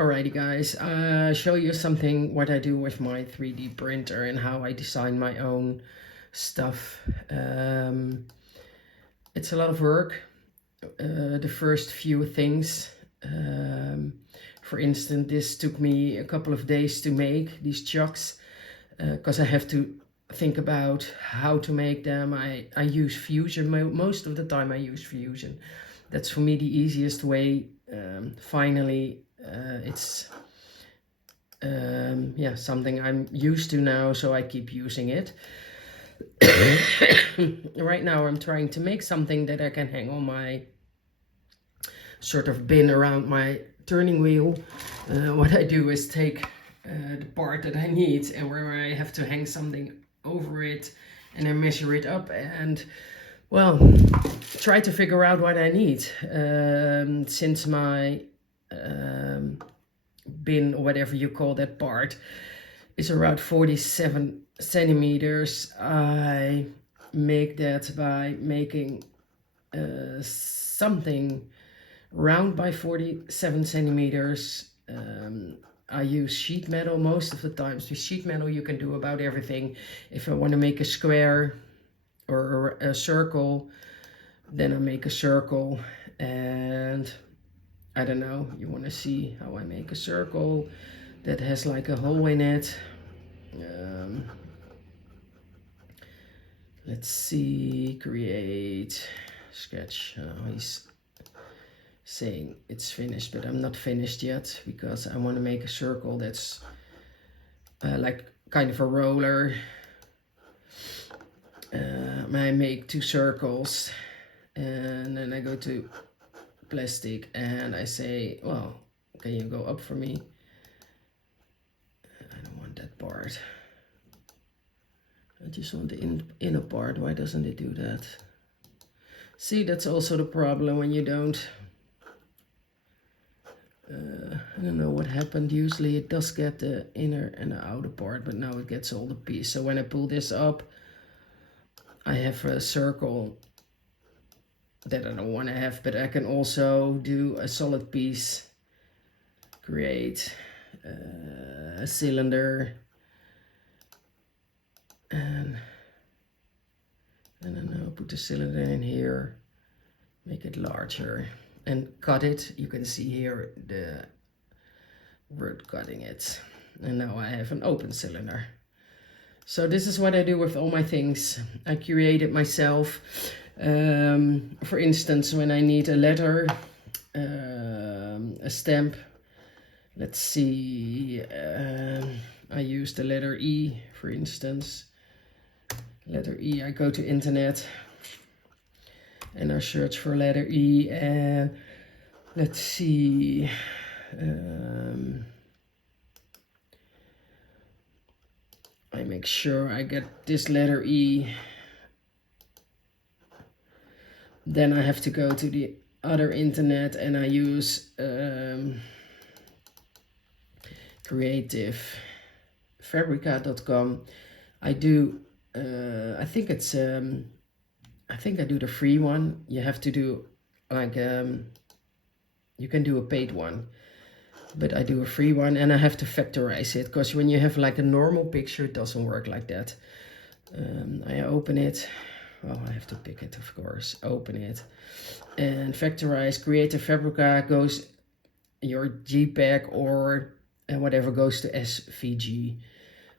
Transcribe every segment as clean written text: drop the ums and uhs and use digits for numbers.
Alrighty guys, I'll show you something what I do with my 3D printer and how I design my own stuff. It's a lot of work, the first few things. For instance, this took me a couple of days to make, these chucks, because I have to think about how to make them. I use Fusion, most of the time I use Fusion. That's for me the easiest way. Finally, it's yeah, something I'm used to now, so I keep using it. Right now I'm trying to make something that I can hang on my sort of bin around my turning wheel. What I do is take the part that I need and where I have to hang something over it, and I measure it up and, well, try to figure out what I need. Since my bin, or whatever you call that part, is around 47 centimeters, I make that by making something round by 47 centimeters. I use sheet metal most of the times. With sheet metal you can do about everything. If I want to make a square or a circle, then I make a circle. And I don't know, you want to see how I make a circle that has like a hole in it. Let's see, create, sketch. He's saying it's finished, but I'm not finished yet because I want to make a circle that's like kind of a roller. I make 2 circles and then I go to plastic and I say, well, can you go up for me? I don't want that part. I just want the inner part. Why doesn't it do that? See, that's also the problem when you don't. I don't know what happened. Usually it does get the inner and the outer part, but now it gets all the piece. So when I pull this up, I have a circle that I don't want to have, but I can also do a solid piece, create a cylinder, and I don't know, put the cylinder in here, make it larger and cut it. You can see here the word cutting it, and now I have an open cylinder. So this is what I do with all my things. I create it myself. For instance, when I need a letter, a stamp, let's see, I use the letter E, for instance. Letter E, I go to internet and I search for letter E, and let's see, I make sure I get this letter E. Then I have to go to the other internet and I use creativefabrica.com. I do, I think it's, I think I do the free one. You have to do like, you can do a paid one, but I do a free one and I have to factorize it, because when you have like a normal picture, it doesn't work like that. I open it. Well, I have to pick it, of course. Open it and factorize. Creative Fabrica goes your JPEG or whatever goes to SVG.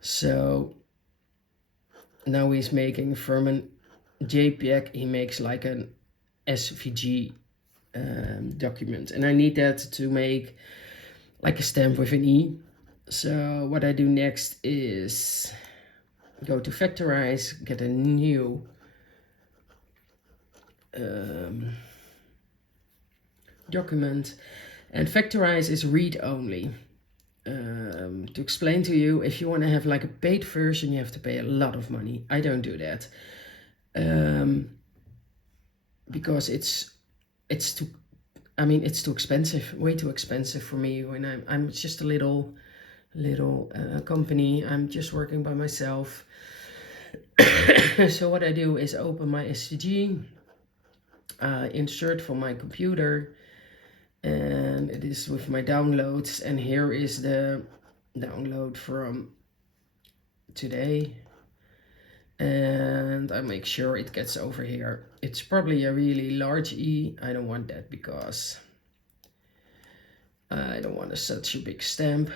So now he's making from an JPEG, he makes like an SVG document, and I need that to make like a stamp with an E. So what I do next is go to factorize, get a new document, and factorize is read only. To explain to you, if you want to have like a paid version, you have to pay a lot of money. I don't do that because it's too, I mean, it's too expensive, way too expensive for me. When I'm just a little company, I'm just working by myself. So what I do is open my SVG, insert from my computer, and it is with my downloads, and here is the download from today, and I make sure it gets over here. It's probably a really large E. I don't want that because I don't want such a big stamp.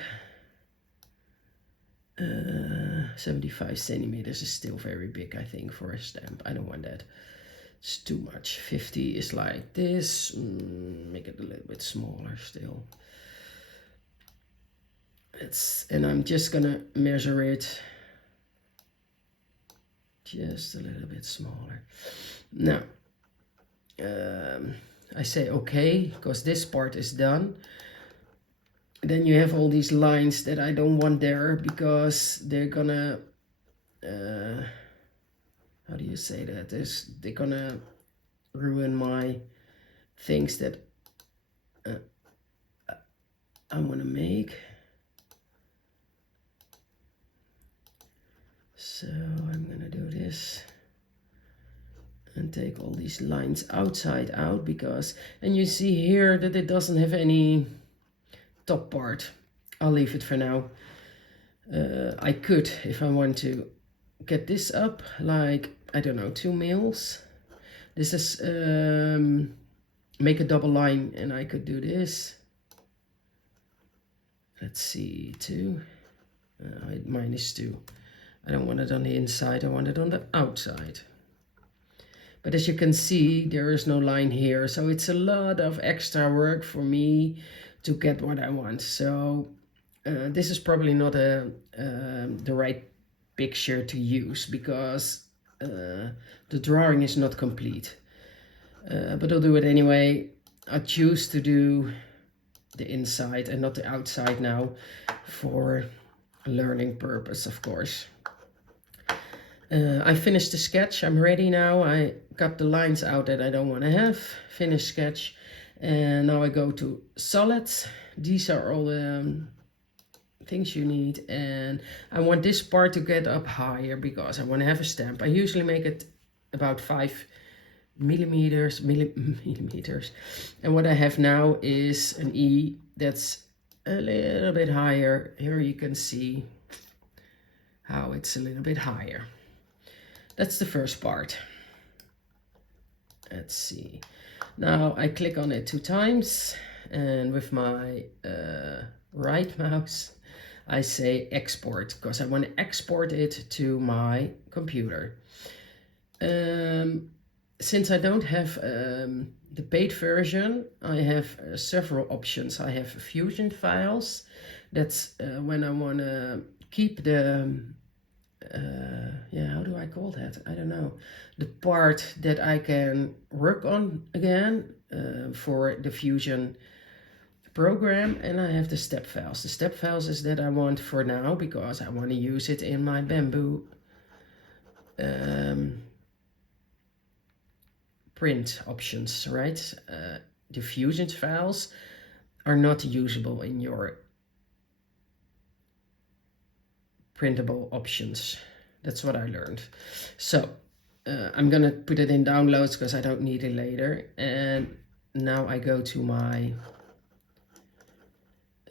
75 centimeters is still very big, I think, for a stamp. I don't want that. It's too much. 50 is like this. Make it a little bit smaller still. And I'm just gonna measure it just a little bit smaller. Now, I say okay, because this part is done. Then you have all these lines that I don't want there because they're gonna, how do you say that? They're gonna ruin my things that I want to make. So I'm gonna do this and take all these lines outside out because, and you see here that it doesn't have any top part. I'll leave it for now. I could, if I want to, get this up like, I don't know, 2 mils. This is make a double line, and I could do this. Let's see, 2. Mine is 2. I don't want it on the inside, I want it on the outside. But as you can see, there is no line here, so it's a lot of extra work for me to get what I want. So this is probably not the right picture to use because the drawing is not complete. But I'll do it anyway. I choose to do the inside and not the outside now for learning purpose, of course. I finished the sketch. I'm ready now. I got the lines out that I don't want to have. Finished sketch. And now I go to solids. These are all the things you need. And I want this part to get up higher because I want to have a stamp. I usually make it about 5 millimeters. And what I have now is an E that's a little bit higher. Here you can see how it's a little bit higher. That's the first part. Let's see. Now I click on it 2 times, and with my right mouse I say export because I want to export it to my computer. Since I don't have the paid version, I have several options. I have Fusion files. That's when I want to keep the how do I call that? I don't know. The part that I can work on again for the Fusion program, and I have the step files. The step files is that I want for now because I want to use it in my bamboo print options, right? The Fusion files are not usable in your printable options. That's what I learned. So I'm gonna put it in downloads because I don't need it later. And now I go to my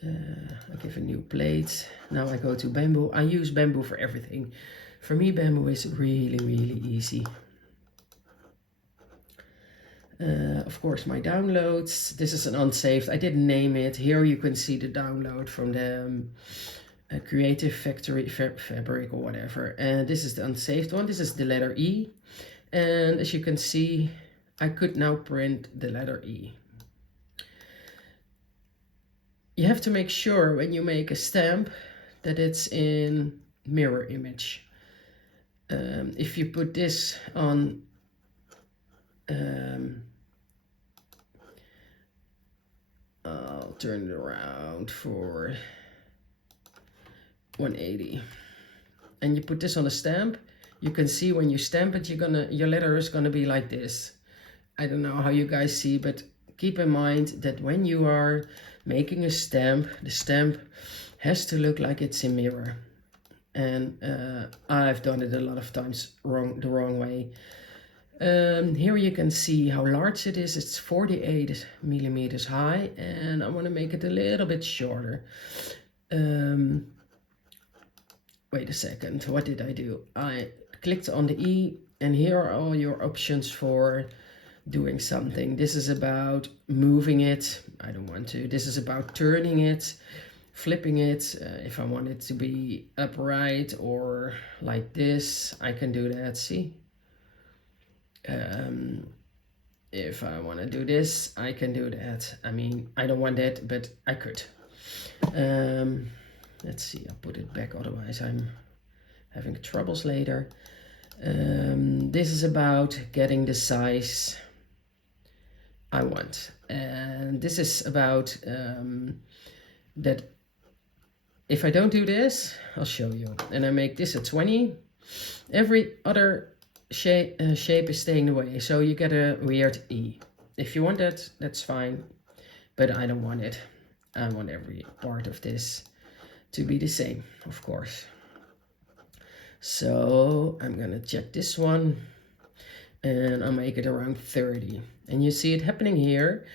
I give a new plate. Now I go to bamboo. I use bamboo for everything. For me, bamboo is really, really easy. Of course, my downloads. This is an unsaved. I didn't name it. Here you can see the download from the Creative Factory Fabric or whatever. And this is the unsaved one. This is the letter E. And as you can see, I could now print the letter E. You have to make sure when you make a stamp that it's in mirror image. If you put this on I'll turn it around for 180, and you put this on a stamp, you can see when you stamp it, your letter is gonna be like this. I don't know how you guys see, but keep in mind that when you are making a stamp, the stamp has to look like it's in mirror. And I've done it a lot of times the wrong way. Here you can see how large it is. It's 48 millimeters high, and I want to make it a little bit shorter. Wait a second, what did I do? I clicked on the E, and here are all your options for doing something. This is about moving it. I don't want to. This is about turning it, flipping it. If I want it to be upright or like this, I can do that. See? If I want to do this, I can do that. I mean, I don't want that, but I could. Let's see, I'll put it back, otherwise I'm having troubles later. This is about getting the size I want. And this is about that if I don't do this, I'll show you. And I make this a 20. Every other shape is staying the way, so you get a weird E. If you want that, that's fine, but I don't want it. I want every part of this to be the same, of course. So I'm gonna check this one, and I'll make it around 30. And you see it happening here.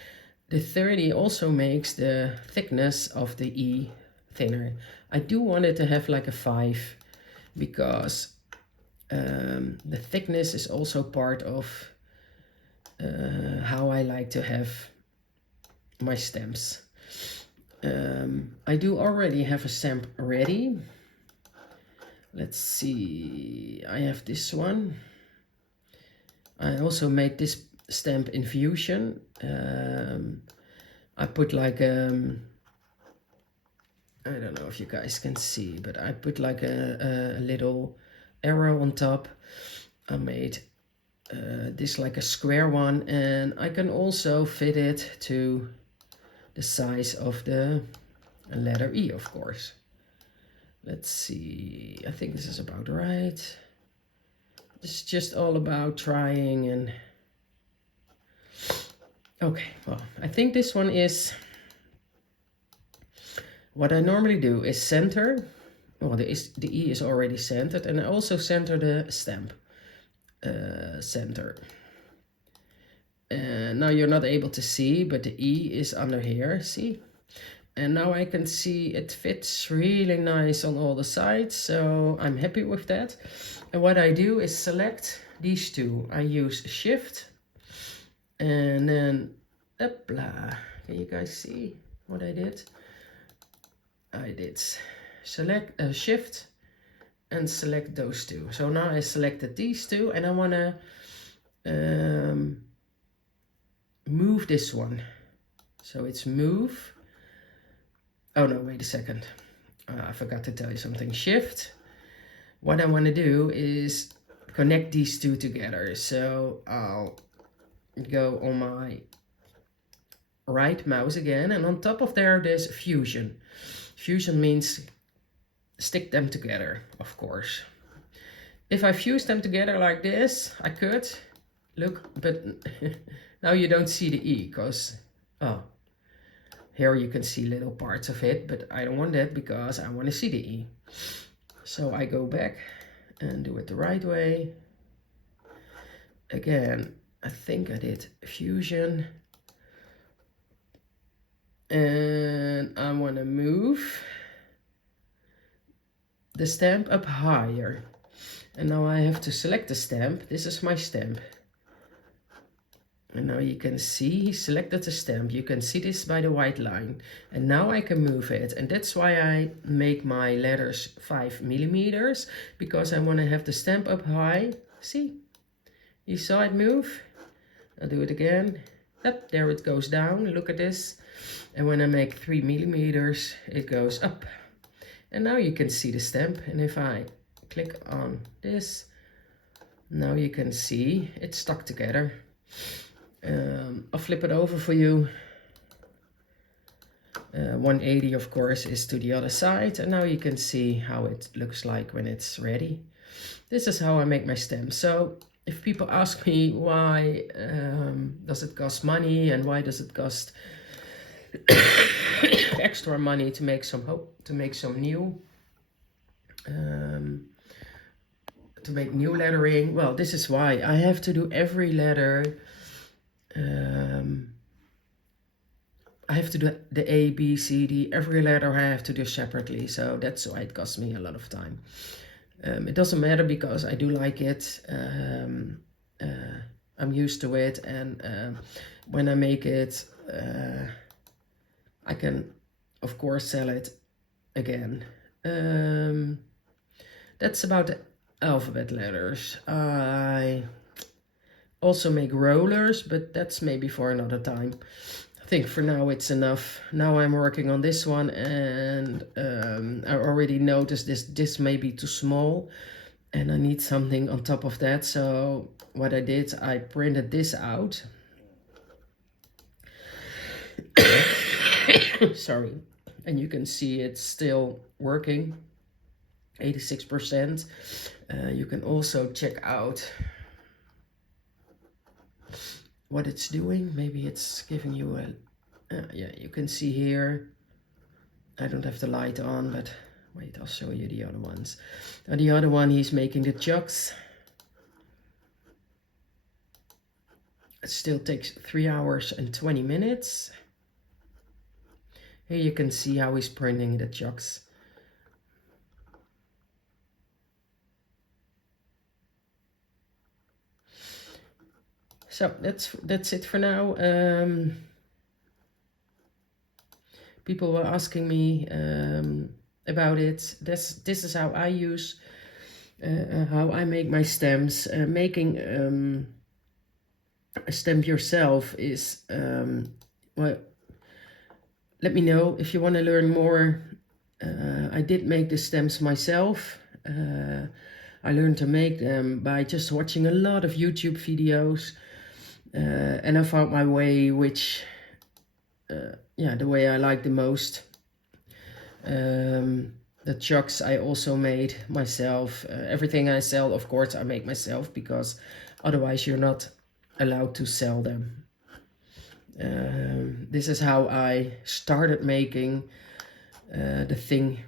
The 30 also makes the thickness of the E thinner. I do want it to have like a 5, because the thickness is also part of how I like to have my stamps. I do already have a stamp ready. Let's see, I have this one. I also made this stamp in Fusion. I put like I don't know if you guys can see, but I put like a little arrow on top. I made this like a square one, and I can also fit it to the size of the letter E, of course. Let's see, I think this is about right. It's just all about trying. And okay, well, I think this one is what I normally do is center. Well, the E is already centered, and I also center the stamp. Center. And now you're not able to see, but the E is under here, see? And now I can see it fits really nice on all the sides, so I'm happy with that. And what I do is select these two. I use Shift, and then, opla. Can you guys see what I did? I did select Shift and select those two. So now I selected these two, and I want to move this one. So it's move. Oh no, wait a second. I forgot to tell you something. Shift. What I want to do is connect these two together. So I'll go on my right mouse again, and on top of there's Fusion. Fusion means stick them together, of course. If I fuse them together like this, I could, look, but now you don't see the E, because, oh, here you can see little parts of it, but I don't want that because I want to see the E. So I go back and do it the right way. Again, I think I did Fusion. And I want to move the stamp up higher. And now I have to select the stamp. This is my stamp. And now you can see he selected the stamp. You can see this by the white line. And now I can move it. And that's why I make my letters 5 millimeters, because I want to have the stamp up high. See? You saw it move? I'll do it again. Up, there it goes down. Look at this. And when I make 3 millimeters, it goes up. And now you can see the stamp. And if I click on this, now you can see it's stuck together. I'll flip it over for you. 180, of course, is to the other side. And now you can see how it looks like when it's ready. This is how I make my stamp. So if people ask me why does it cost money, and why does it cost extra money to make some new, to make new lettering. Well, this is why I have to do every letter. I have to do the A, B, C, D, every letter I have to do separately. So that's why it costs me a lot of time. It doesn't matter because I do like it. I'm used to it, and when I make it, I can, of course, sell it again. That's about the alphabet letters. I also make rollers, but that's maybe for another time. I think for now it's enough. Now I'm working on this one, and I already noticed this may be too small, and I need something on top of that. So what I did, I printed this out. Sorry. And you can see it's still working, 86%. You can also check out what it's doing. Maybe it's giving you a, yeah, you can see here. I don't have the light on, but wait, I'll show you the other ones. The other one, he's making the chucks. It still takes 3 hours and 20 minutes. Here you can see how he's printing the chucks. So that's it for now. People were asking me about it. This is how I use, how I make my stamps. Making a stamp yourself is, well, let me know if you want to learn more. I did make the stamps myself. I learned to make them by just watching a lot of YouTube videos. And I found my way, which, yeah, the way I like the most. The chucks I also made myself. Everything I sell, of course, I make myself, because otherwise you're not allowed to sell them. This is how I started making the thing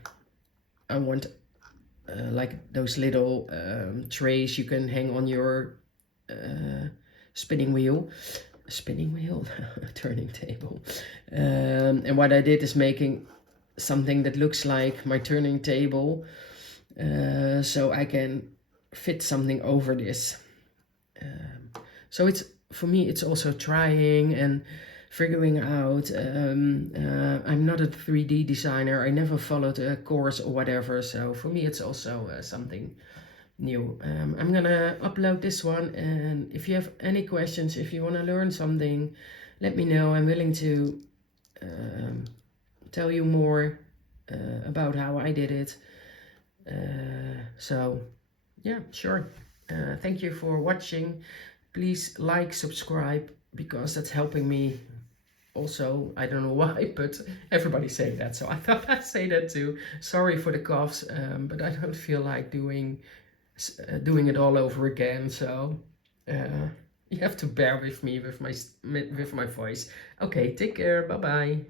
I want, like those little trays you can hang on your spinning wheel, turning table. And what I did is making something that looks like my turning table, so I can fit something over this. So it's, for me, it's also trying and figuring out. I'm not a 3D designer. I never followed a course or whatever. So for me, it's also something new. I'm gonna upload this one, and if you have any questions, if you want to learn something, let me know. I'm willing to tell you more about how I did it. So yeah, sure. Thank you for watching. Please like, subscribe, because that's helping me also. I don't know why, but everybody's saying that, so I thought I'd say that too. Sorry for the coughs, but I don't feel like doing it all over again, so you have to bear with me with my voice. Okay, take care, bye bye.